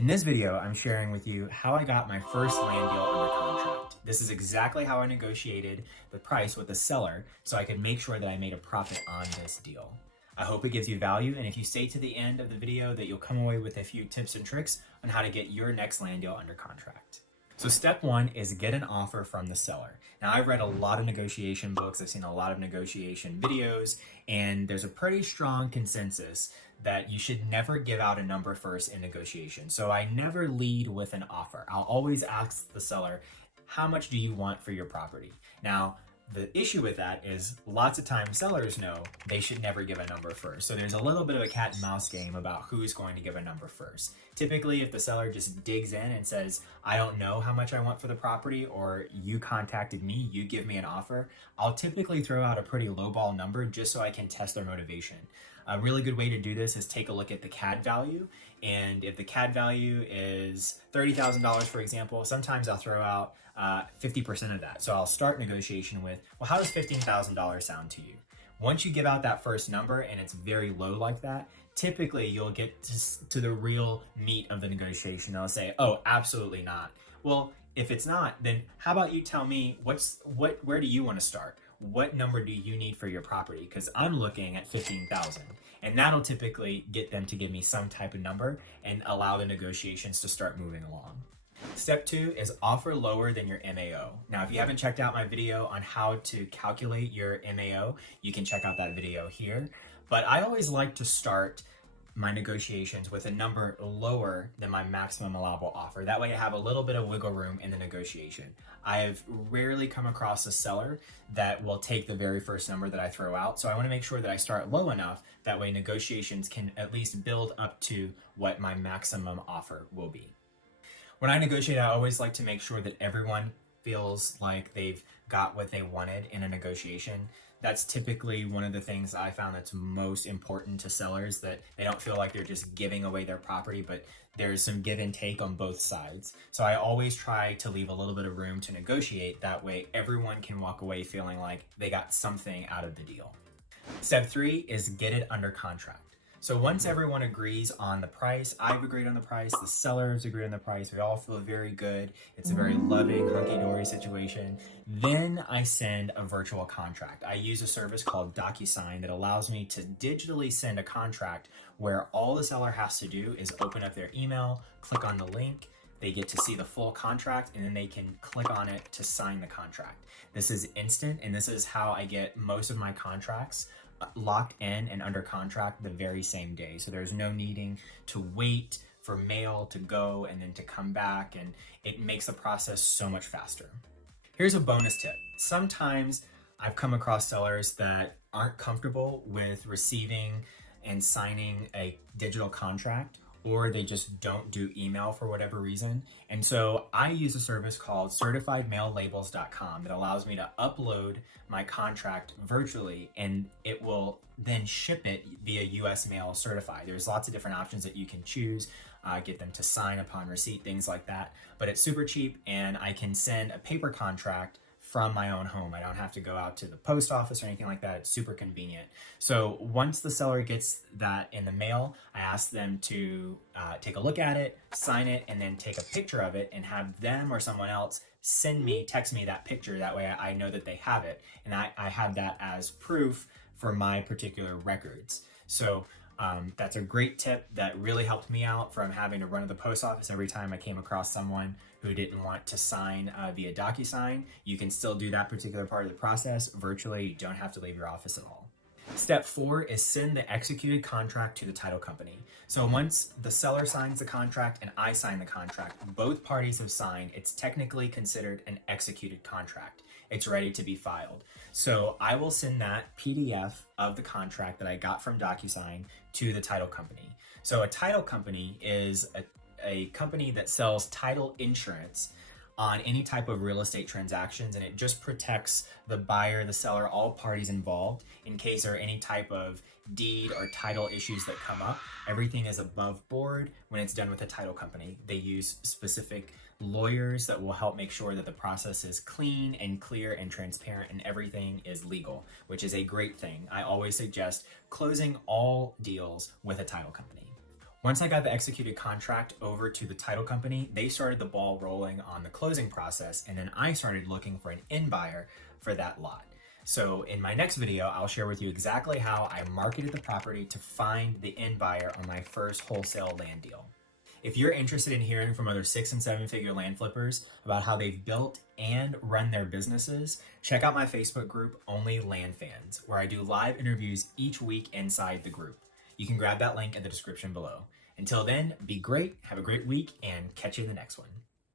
In this video, I'm sharing with you how I got my first land deal under contract. This is exactly how I negotiated the price with the seller so I could make sure that I made a profit on this deal. I hope it gives you value, and if you stay to the end of the video, that you'll come away with a few tips and tricks on how to get your next land deal under contract. So step one is get an offer from the seller. Now, I've read a lot of negotiation books, I've seen a lot of negotiation videos, and there's a pretty strong consensus that you should never give out a number first in negotiation. So I never lead with an offer. I'll always ask the seller, how much do you want for your property? Now, the issue with that is lots of times sellers know they should never give a number first. So there's a little bit of a cat and mouse game about who's going to give a number first. Typically, if the seller just digs in and says, I don't know how much I want for the property, or you contacted me, you give me an offer, I'll typically throw out a pretty lowball number just so I can test their motivation. A really good way to do this is take a look at the CAD value. And if the CAD value is $30,000, for example, sometimes I'll throw out 50% of that. So I'll start negotiation with, well, how does $15,000 sound to you? Once you give out that first number and it's very low like that, typically you'll get to the real meat of the negotiation. They'll say, oh, absolutely not. Well, if it's not, then how about you tell me where do you want to start? What number do you need for your property? Because I'm looking at 15,000, and that'll typically get them to give me some type of number and allow the negotiations to start moving along. Step two is offer lower than your MAO. Now, if you haven't checked out my video on how to calculate your MAO, you can check out that video here. But I always like to start my negotiations with a number lower than my maximum allowable offer. That way I have a little bit of wiggle room in the negotiation. I've rarely come across a seller that will take the very first number that I throw out. So I want to make sure that I start low enough. That way negotiations can at least build up to what my maximum offer will be. When I negotiate, I always like to make sure that everyone feels like they've got what they wanted in a negotiation. That's typically one of the things I found that's most important to sellers, that they don't feel like they're just giving away their property, but there's some give and take on both sides. So I always try to leave a little bit of room to negotiate. That way everyone can walk away feeling like they got something out of the deal. Step three is get it under contract. So once everyone agrees on the price, I've agreed on the price, the sellers agree on the price, we all feel very good, it's a very loving, hunky-dory situation, then I send a virtual contract. I use a service called DocuSign that allows me to digitally send a contract where all the seller has to do is open up their email, click on the link, they get to see the full contract, and then they can click on it to sign the contract. This is instant, and this is how I get most of my contracts locked in and under contract the very same day. So there's no needing to wait for mail to go and then to come back, and it makes the process so much faster. Here's a bonus tip. Sometimes I've come across sellers that aren't comfortable with receiving and signing a digital contract, or they just don't do email for whatever reason. And so I use a service called certifiedmaillabels.com that allows me to upload my contract virtually, and it will then ship it via US mail certified. There's lots of different options that you can choose, get them to sign upon receipt, things like that. But it's super cheap, and I can send a paper contract from my own home. I don't have to go out to the post office or anything like that. It's super convenient. So once the seller gets that in the mail, I ask them to take a look at it, sign it, and then take a picture of it and have them or someone else text me that picture. That way I know that they have it, and I have that as proof for my particular records. So that's a great tip that really helped me out from having to run to the post office every time I came across someone who didn't want to sign via DocuSign. You can still do that particular part of the process virtually. You don't have to leave your office at all. Step four is send the executed contract to the title company. So once the seller signs the contract and I sign the contract, both parties have signed, it's technically considered an executed contract. It's ready to be filed. So I will send that PDF of the contract that I got from DocuSign to the title company. So a title company is a company that sells title insurance on any type of real estate transactions, and it just protects the buyer, the seller, all parties involved in case there are any type of deed or title issues that come up. Everything is above board when it's done with a title company. They use specific lawyers that will help make sure that the process is clean and clear and transparent and everything is legal, which is a great thing. I always suggest closing all deals with a title company. Once I got the executed contract over to the title company, they started the ball rolling on the closing process, and then I started looking for an end buyer for that lot. So in my next video, I'll share with you exactly how I marketed the property to find the end buyer on my first wholesale land deal. If you're interested in hearing from other 6 and 7 figure land flippers about how they've built and run their businesses, check out my Facebook group, OnlyLandFans, where I do live interviews each week inside the group. You can grab that link in the description below. Until then, be great, have a great week, and catch you in the next one.